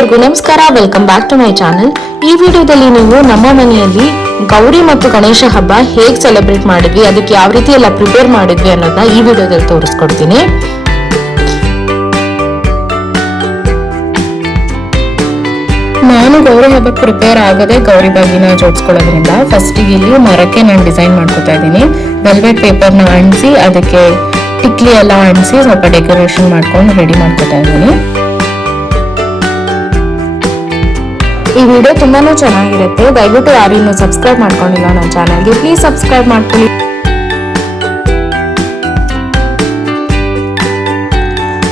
ಎಲ್ಲರಿಗೂ ನಮಸ್ಕಾರ, welcome back to my channel. ಈ ವಿಡಿಯೋದಲ್ಲಿ ನೀವು ನಮ್ಮ ಮನೆಯಲ್ಲಿ ಗೌರಿ ಮತ್ತು ಗಣೇಶ ಹಬ್ಬ ಹೇಗೆ ಸೆಲೆಬ್ರೇಟ್ ಮಾಡಿದ್ವಿ, ಅದಕ್ಕೆ ಯಾವ ರೀತಿ ಎಲ್ಲ ಪ್ರಿಪೇರ್ ಮಾಡಿದ್ವಿ ಅನ್ನೋದನ್ನ ಈ ವಿಡಿಯೋದಲ್ಲಿ ತೋರಿಸ್ಕೊಡ್ತೀನಿ. ನಾನು ಗೌರಿ ಹಬ್ಬಕ್ಕೆ ಪ್ರಿಪೇರ್ ಆಗದೆ ಗೌರಿ ಬಾಗಿನ ಜೋಡಿಸ್ಕೊಳ್ಳೋದ್ರಿಂದ ಫಸ್ಟಿಗೆ ಇಲ್ಲಿ ಮರಕ್ಕೆ ನಾನು ಡಿಸೈನ್ ಮಾಡ್ಕೊತಾ ಇದ್ದೀನಿ. ವೆಲ್ವೆಟ್ ಪೇಪರ್ನ ಅಂಟಿಸಿ ಅದಕ್ಕೆ ಟಿಕ್ಲಿ ಎಲ್ಲ ಅಂಟಿಸಿ ಸ್ವಲ್ಪ ಡೆಕೋರೇಷನ್ ಮಾಡ್ಕೊಂಡು ರೆಡಿ ಮಾಡ್ಕೊತಾ ಇದ್ದೀನಿ. ಈ ವಿಡಿಯೋ ತುಂಬಾನೇ ಚೆನ್ನಾಗಿರುತ್ತೆ. ದಯವಿಟ್ಟು ಯಾರು ಇನ್ನೂ ಸಬ್ಸ್ಕ್ರೈಬ್ ಮಾಡ್ಕೊಂಡಿಲ್ಲ ನನ್ನ ಚಾನಲ್ಗೆ, ಪ್ಲೀಸ್ ಸಬ್ಸ್ಕ್ರೈಬ್ ಮಾಡ್ಕೊಳ್ಳಿ.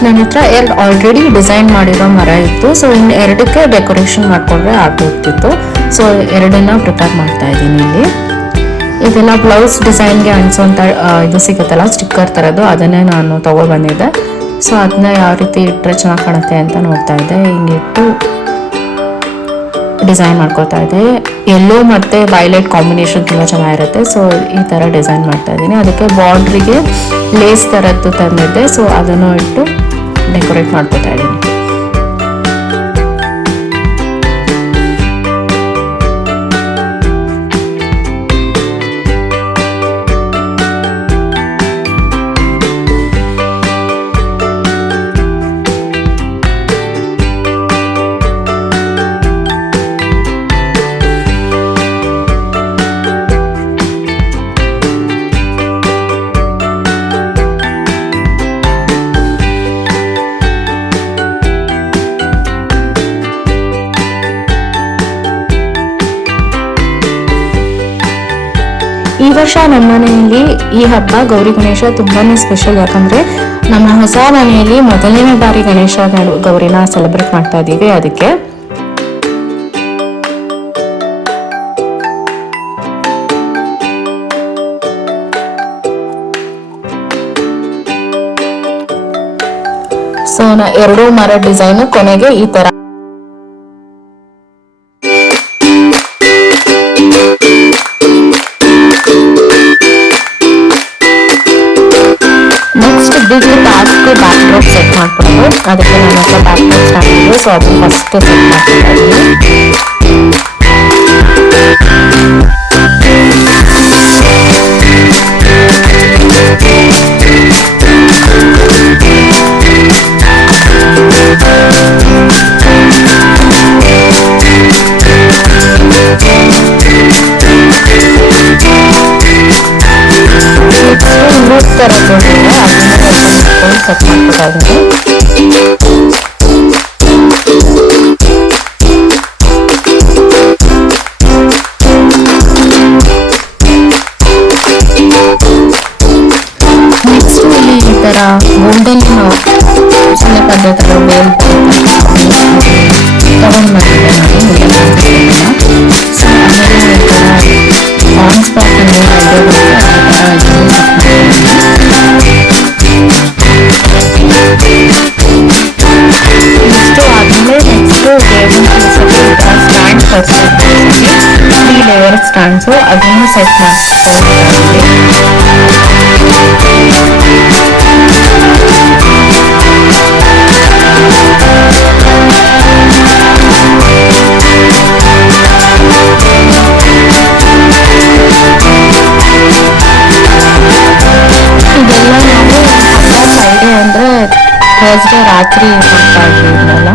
ನನ್ನ ಹತ್ರ ಆಲ್ರೆಡಿ ಡಿಸೈನ್ ಮಾಡಿರೋ ಮರ ಇತ್ತು, ಸೊ ಇನ್ನು ಎರಡಕ್ಕೆ ಡೆಕೋರೇಷನ್ ಮಾಡ್ಕೊಂಡ್ರೆ ಆಗೋಗ್ತಿತ್ತು. ಸೊ ಎರಡನ್ನ ಪ್ರಿಪೇರ್ ಮಾಡ್ತಾ ಇದ್ದೀನಿ. ಇಲ್ಲಿ ಇದೆಲ್ಲ ಬ್ಲೌಸ್ ಡಿಸೈನ್ಗೆ ಅಂಟಿಸೋಂಥ ಇದು ಸಿಗುತ್ತಲ್ಲ, ಸ್ಟಿಕ್ಕರ್ ಥರದ್ದು, ಅದನ್ನೇ ನಾನು ತಗೊಬಂದಿದ್ದೆ. ಸೊ ಅದನ್ನ ಯಾವ ರೀತಿ ಇಟ್ಟರೆ ಚೆನ್ನಾಗಿ ಕಾಣುತ್ತೆ ಅಂತ ನೋಡ್ತಾ ಇದ್ದೆ. ಹಿಂಗಿಟ್ಟು ಡಿಸೈನ್ ಮಾಡ್ಕೊತಾ ಇದ್ದೆ. ಯೆಲ್ಲೋ ಮತ್ತು ವೈಲೆಟ್ ಕಾಂಬಿನೇಷನ್ ತುಂಬ ಚೆನ್ನಾಗಿರುತ್ತೆ. ಸೊ ಈ ಥರ ಡಿಸೈನ್ ಮಾಡ್ತಾ ಇದ್ದೀನಿ. ಅದಕ್ಕೆ ಬಾರ್ಡ್ರಿಗೆ ಲೇಸ್ ಥರದ್ದು ತಂದಿದ್ದೆ. ಸೊ ಅದನ್ನು ಇಟ್ಟು ಡೆಕೋರೇಟ್ ಮಾಡ್ಕೊತಾ ಇದ್ದೀನಿ. ಈ ವರ್ಷ ನಮ್ಮ ಮನೆಯಲ್ಲಿ ಈ ಹಬ್ಬ ಗೌರಿ ಗಣೇಶ ತುಂಬಾನೇ ಸ್ಪೆಷಲ್. ಯಾಕಂದ್ರೆ ನಮ್ಮ ಹೊಸ ಮನೆಯಲ್ಲಿ ಮೊದಲನೇ ಬಾರಿ ಗಣೇಶ ಗೌರಿನ ಸೆಲೆಬ್ರೇಟ್ ಮಾಡ್ತಾ ಇದ್ದೀವಿ. ಅದಕ್ಕೆ ಸೊ ಎರಡು ಮರ ಡಿಸೈನ್ ಕೊನೆಗೆ ಈ ತರ big task backdrop set ಮಾಡ್ಕೊಂಡು, ಅದಕ್ಕೆ ನನ್ನ ಹತ್ರ ಬ್ಯಾಕ್ ಡ್ರಾಪ್ ಸ್ಟ್ಯಾಂಡ್ ಇದೆ. ಸೊ ಅದು ಫಸ್ಟ್ ಸೆಟ್ ಮಾಡ್ತಾ ಇದ್ದೀನಿ. ಸೆಟ್ ಮಾಡ್ಕೊತಾ ಇದ್ದೀನಿ. ನೆಕ್ಸ್ಟ್ ಇಲ್ಲಿ ಈ ತರ ಗೋಲ್ಡನ್ ಸೊಳ್ಳೆ ಪದ್ಧತಿ ಬೇಲ್ ತಗೊಂಡ್ ಮಾಡಿದ್ದೆ ನಾನು. ಸೊ ಆಮೇಲೆ ಈ ತರ ಆನ್ ಸ್ಪಾಟ್ ಅಲ್ಲಿ ಸ್ಟ್ಯಾಂಡ್ಸು ಅದನ್ನು ಸೆಟ್ ಮಾಡ್ತೀನಿ. ಇದೆಲ್ಲ ನಾವು ಫ್ರೈಡೇ ಅಂದ್ರೆ ಥರ್ಸ್ಡೇ ರಾತ್ರಿ ಮಾಡ್ತಾ ಇದ್ವಿ ಇದನ್ನೆಲ್ಲ.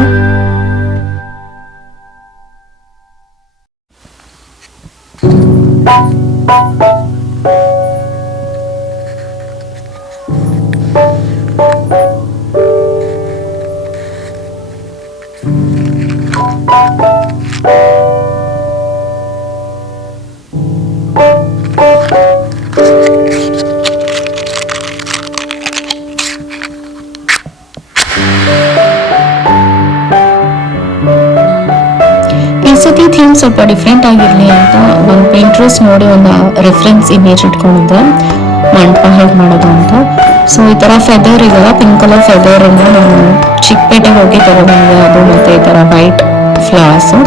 ಸತಿ ಥೀಮ್ ಸ್ವಲ್ಪ ಡಿಫ್ರೆಂಟ್ ಆಗಿರಲಿ ಅಂತ ಒಂದು ಪಿಂಟ್ರೆಸ್ಟ್ ನೋಡಿ ಒಂದು ರೆಫರೆನ್ಸ್ ಇಮೇಜ್ ಇಟ್ಕೊಂಡಿದ್ದೆ, ಮಂಟಪ ಹೇಗೆ ಮಾಡೋದು ಅಂತ. ಸೊ ಈ ಥರ ಫೆದರ್ ಇದೆಲ್ಲ, ಪಿಂಕ್ ಕಲರ್ ಫೆದರನ್ನು ನಾನು ಚಿಕ್ಕಪೇಟೆಗೆ ಹೋಗಿ ತಗೊಂಡ್ಬಂದೆ. ಅದು ಮತ್ತು ಈ ಥರ ವೈಟ್ ಫ್ಲವರ್ಸು.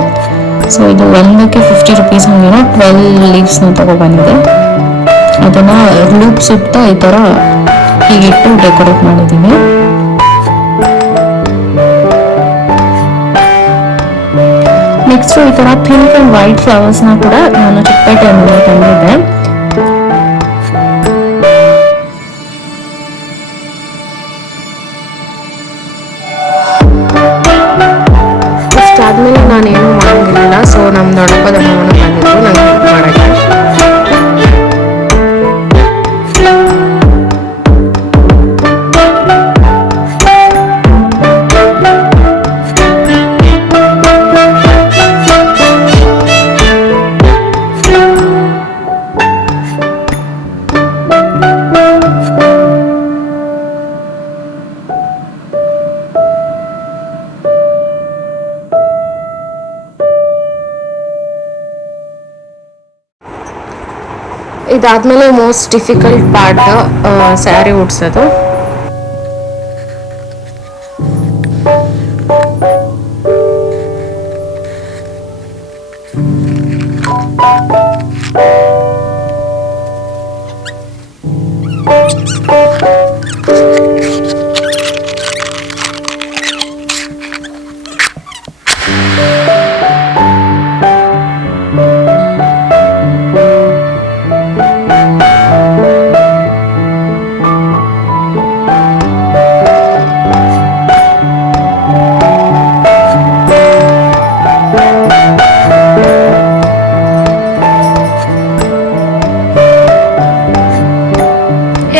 ಸೊ ಇದು ಒಂದಕ್ಕೆ 50 ರೂಪೀಸ್ ಹಂಗೇನೋ 12 ಲೀವ್ಸ್ನ ತಗೊಬಂದಿದೆ. ಅದನ್ನು ಲೂಪ್ ಸುತ್ತ ಈ ಥರ ಹೀಗಿಟ್ಟು ಡೆಕೋರೇಟ್ ಮಾಡಿದ್ದೀನಿ. ಸೊ ಈ ತರ ಪಿಂಕ್ ಅಂಡ್ ವೈಟ್ ಫ್ಲವರ್ಸ್ ನ ಕೂಡ ನಾನು ಚಿಕ್ಕಪೇಟೆಯಿಂದ ತಂದಿದ್ದೆ. ಇಷ್ಟಾದ್ಮೇಲೆ ನಾನೇನು ಮಾಡಂಗಿಲ್ಲ. ಸೊ ನಮ್ಮ ದೊಡ್ಡಪ್ಪ ದೊಡ್ಡಮ್ಮನ ಬಂದಿದ್ರು ನಂಗೆ ಹೆಲ್ಪ್ ಮಾಡಕ್ಕೆ. ಇದಾದ್ಮೇಲೆ ಮೋಸ್ಟ್ ಡಿಫಿಕಲ್ಟ್ ಪಾರ್ಟ್ ಸ್ಯಾರಿ ಉಡ್ಸೋದು.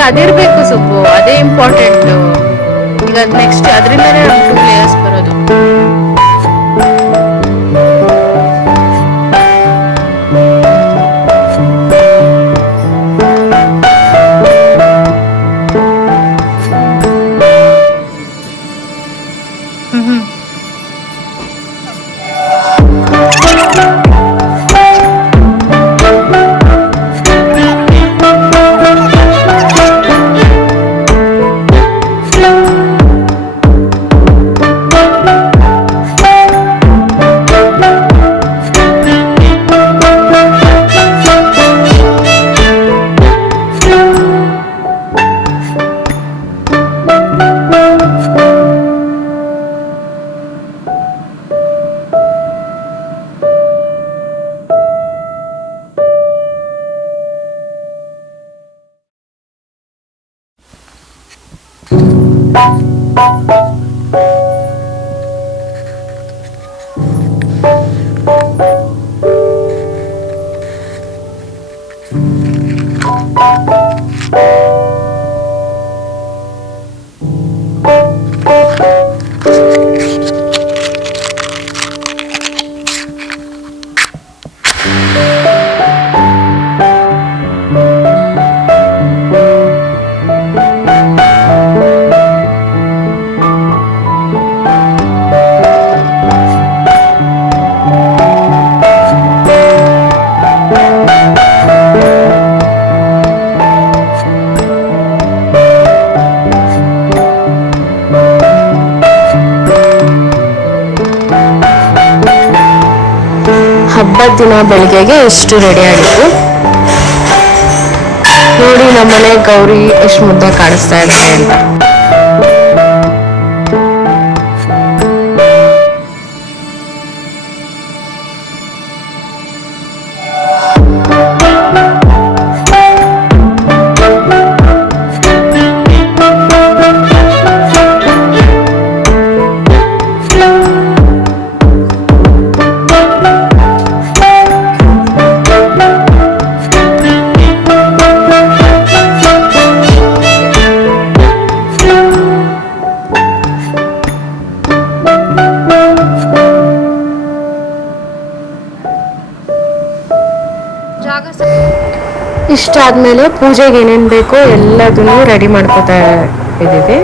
ಅದಿರ್ಬೇಕು ಸುಬ್ಬು, ಅದೇ ಇಂಪಾರ್ಟೆಂಟ್. ಈಗ ನೆಕ್ಸ್ಟ್ ಅದರಿಂದನೇ ನಮ್ಗೆ 2 ಲೇಯರ್ಸ್ ಬರೋದು. ಹಬ್ಬದ ದಿನ ಬೆಳಿಗ್ಗೆಗೆ ಎಷ್ಟು ರೆಡಿ ಆಗಿತ್ತು ನೋಡಿ. ನಮ್ಮನೆ ಗೌರಿ ಎಷ್ಟು ಮುದ್ದಾಗಿ ಕಾಣಿಸ್ತಾ ಇದ್ದಾರೆ ಅಂತ. ಇಷ್ಟಾದ್ಮೇಲೆ ಪೂಜೆಗೆ ಏನೇನು ಬೇಕೋ ಎಲ್ಲದನ್ನು ರೆಡಿ ಮಾಡ್ಕೋತಾ ಇದ್ದೀವಿ.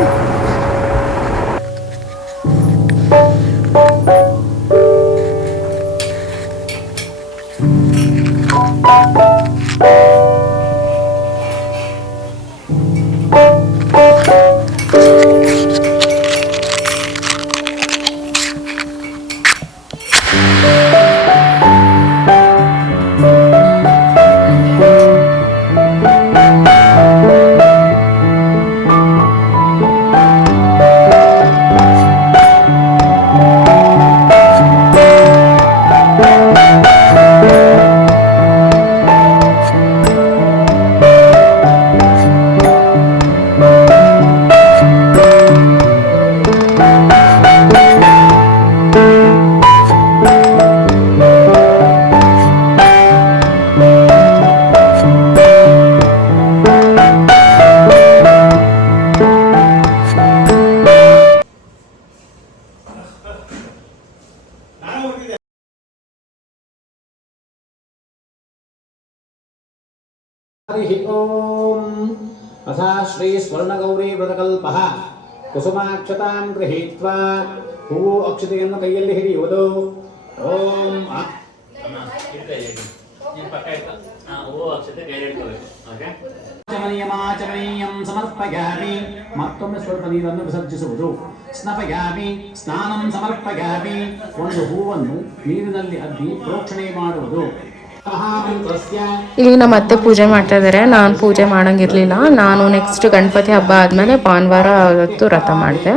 हरि ओम अथा श्री स्वर्णगौरी व्रतकल्पः कुसुमाक्षतां गृहीत्वा हूवु अक्षತೆಯನ್ನು ಕೈಯಲ್ಲಿ ಹಿಡಿಯುವುದು ಓಂ ಆಚರಣೀಯಂ ಸಮರ್ಪಯಾಮಿ ಮತ್ತೊಮ್ಮೆ ಸ್ವಲ್ಪ ನೀರನ್ನು ವಿಸರ್ಜಿಸುವುದು ಸ್ನಪಯಾಮಿ ಸ್ನಾನಂ ಸಮರ್ಪಯಾಮಿ ಒಂದು ಹೂವನ್ನು ನೀರಿನಲ್ಲಿ ಅದ್ದಿ ಪ್ರೋಕ್ಷಣೆ ಮಾಡುವುದು ಇಲ್ಲಿ ನಮ್ಮ ಅತ್ತೆ ಪೂಜೆ ಮಾಡ್ತಾ ಇದ್ದಾರೆ. ನಾನು ಪೂಜೆ ಮಾಡಂಗಿರ್ಲಿಲ್ಲ. ನಾನು ನೆಕ್ಸ್ಟ್ ಗಣಪತಿ ಹಬ್ಬ ಆದ್ಮೇಲೆ ಭಾನುವಾರ ಅವತ್ತು ವ್ರತ ಮಾಡಿದೆ.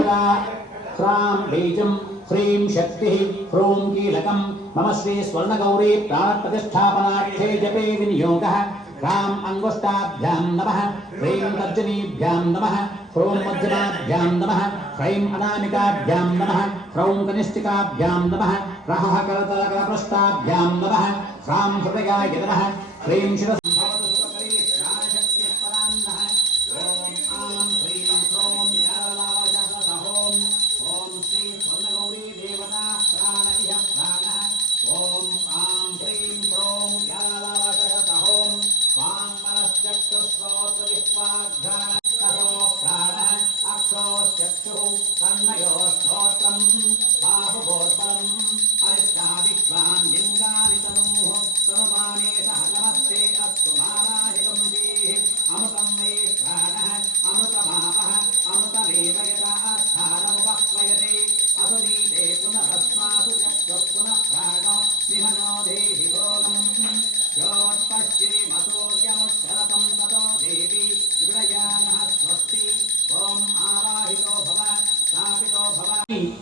ह्रीं शक्तिः ह्रूं कीलकं मम श्री स्वर्णगौरी प्राणप्रतिष्ठापनार्थे जपे विनियोगः राम अंगुष्ठाभ्यां नमः ह्रीं तर्जनीभ्यां नमः ह्रूं मध्यमाभ्यां नमः ह्रीं अनामिकाभ्यां नमः ह्रूं कनिष्ठिकाभ्यां नमः रहः करतलकरपृष्ठाभ्यां नमः ह्रां हृदयाय नमः ह्रीं शिरसंभवतु सुखकरी ज्ञानशक्तिः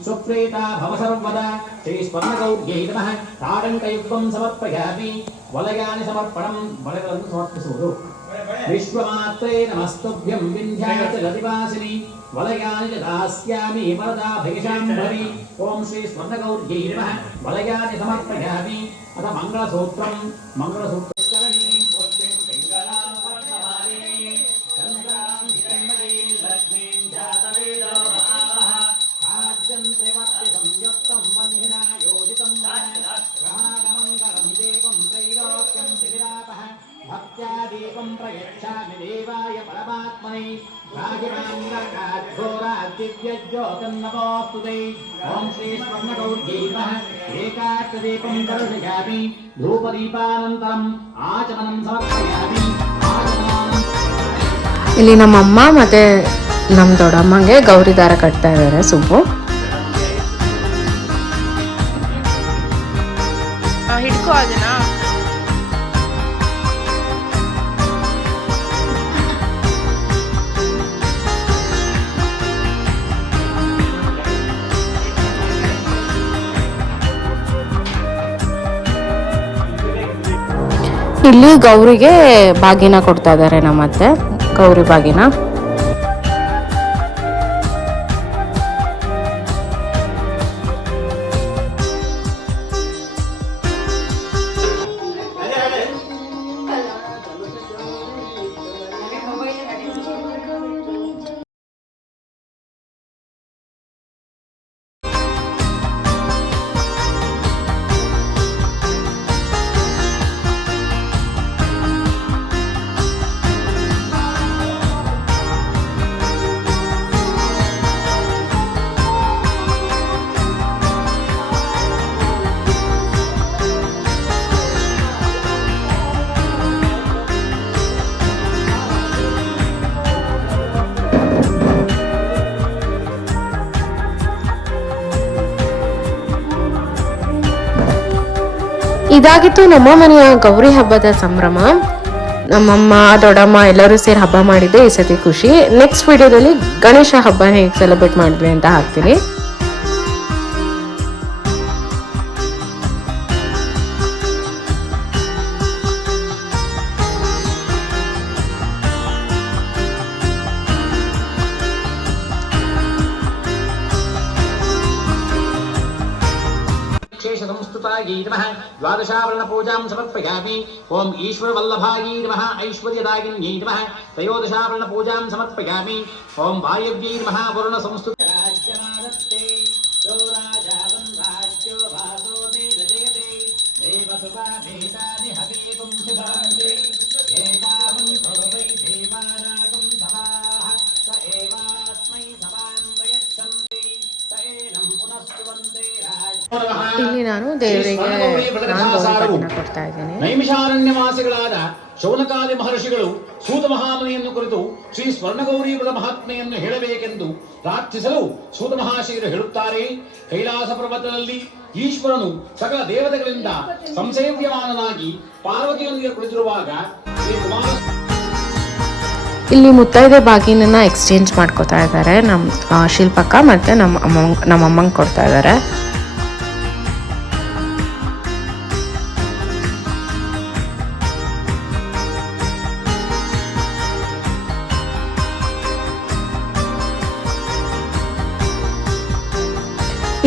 सुप्रीता भव सर्वदा श्री स्वर्णगौर्यै नमः ताडङ्कयुक्तं समर्पयामि वलयानि समर्पणं वलयಗಳನ್ನು ಸಮರ್ಪಿಸುವುದು विश्वमात्रे नमस्तुभ्यं विन्ध्याचलनिवासिनि वलयानि दास्यामि वरदा भैषाम्भरि ओम श्री स्वर्णगौर्यै नमः वलयानि समर्पयामि अथ मंगलसूत्रं मंगलसूत्रकरणीं पुष्टिं पिङ्गलां पद्ममालिनीं चन्द्रां हिरण्मयीं लक्ष्मीं जातवेदो महावः राज्यं त्रिवर्ति संयुक्तं बन्धिना योजितं ग्रहाणमङ्गलं देवं त्रैलोक्यं शिविरापः भक्त्या दीपं प्रयच्छामि देवाय परमात्मने राजमाङ्गकाढ्योराज्यज्योतिर्नमोऽस्तुते ॐ श्री स्वर्णगौर्यै नमः एकाग्रदीपं दर्शयामि धूपदीपानन्तरम् आचमनं समर्पयामि ಇಲ್ಲಿ ನಮ್ಮ ಅಮ್ಮ ಮತ್ತೆ ನಮ್ಮ ದೊಡ್ಡಮ್ಮಂಗೆ ಗೌರಿ ದಾರ ಕಟ್ತಾ ಇದ್ದಾರೆ ಸುಬ್ಬು. ಹಿಡ್ಕೋ ಅದನ್ನ. ಇಲ್ಲಿ ಗೌರಿಗೆ ಬಾಗಿನ ಕೊಡ್ತಾ ಇದ್ದಾರೆ ನಮ್ಮತ್ತೆ, ಗೌರಿ ಬಾಗಿನ. ಇದಾಗಿತ್ತು ನಮ್ಮ ಮನೆಯ ಗೌರಿ ಹಬ್ಬದ ಸಂಭ್ರಮ. ನಮ್ಮಮ್ಮ ದೊಡ್ಡಮ್ಮ ಎಲ್ಲರೂ ಸೇರಿ ಹಬ್ಬ ಮಾಡಿದ್ದೆ ಈ ಸತಿ ಖುಷಿ. ನೆಕ್ಸ್ಟ್ ವಿಡಿಯೋದಲ್ಲಿ ಗಣೇಶ ಹಬ್ಬ ಹೇಗೆ ಸೆಲೆಬ್ರೇಟ್ ಮಾಡಿದ್ವಿ ಅಂತ ಹಾಕ್ತೀನಿ. संस्तुतायै नमः द्वादशावरण पूजां समर्पयामि ओम ईश्वरवल्लभायै नमः ऐश्वर्यदायिन्यै नमः त्रयोदशावरण पूजां समर्पयामि ओम वायव्यै नमः वरुण संस्तुत राज्यमादत्ते यो राजावं राज्यो भासो देवजयते देवसुता भेदानि हवेवं शुभान्ते एतावं ಇಲ್ಲಿ ನಾನು ದೇವರಿಗೆ ನಾನು ಕೊಡ್ತಾ ಇದ್ದೀನಿ. ನೈಮಿಷಾರಣ್ಯವಾಸಿಗಳಾದ ಶೌನಕಾದಿ ಮಹರ್ಷಿಗಳು ಸೂತ ಮಹಾಮುನಿಯನ್ನು ಕುರಿತು ಶ್ರೀ ಸ್ವರ್ಣಗೌರಿ ವ್ರತ ಮಹಾತ್ಮೆಯನ್ನು ಹೇಳಬೇಕೆಂದು ಪ್ರಾರ್ಥಿಸಲು ಸೂತ ಮಹಾಶಯರು ಹೇಳುತ್ತಾರೆ. ಕೈಲಾಸ ಪರ್ವತದಲ್ಲಿ ಈಶ್ವರನು ಸಕಲ ದೇವತೆಗಳಿಂದ ಸಂಸೇವ್ಯಮಾನನಾಗಿ ಪಾರ್ವತಿಯೊಂದಿಗೆ ಕುಳಿತಿರುವಾಗ ಶ್ರೀ ಕುಮಾರ ಇಲ್ಲಿ ಮುತ್ತೈದೆ ಬಾಗಿನನ್ನ ಎಕ್ಸ್ಚೇಂಜ್ ಮಾಡ್ಕೋತಾ ಇದ್ದಾರೆ. ನಮ್ಮ ಶಿಲ್ಪಕ್ಕ ಮತ್ತೆ ನಮ್ಮ ಅಮ್ಮಂಗೆ ಕೊಡ್ತಾ ಇದ್ದಾರೆ.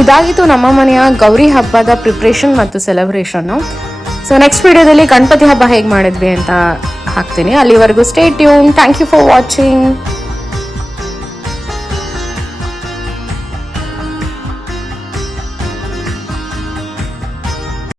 ಇದಾಗಿತ್ತು ನಮ್ಮ ಮನೆಯ ಗೌರಿ ಹಬ್ಬದ ಪ್ರಿಪ್ರೇಷನ್ ಮತ್ತು ಸೆಲೆಬ್ರೇಷನ್ನು. ಸೊ ನೆಕ್ಸ್ಟ್ ವಿಡಿಯೋದಲ್ಲಿ ಗಣಪತಿ ಹಬ್ಬ ಹೇಗೆ ಮಾಡಿದ್ವಿ ಅಂತ ಹಾಕ್ತೀನಿ. ಅಲ್ಲಿವರೆಗೂ stay tune. Thank you for watching.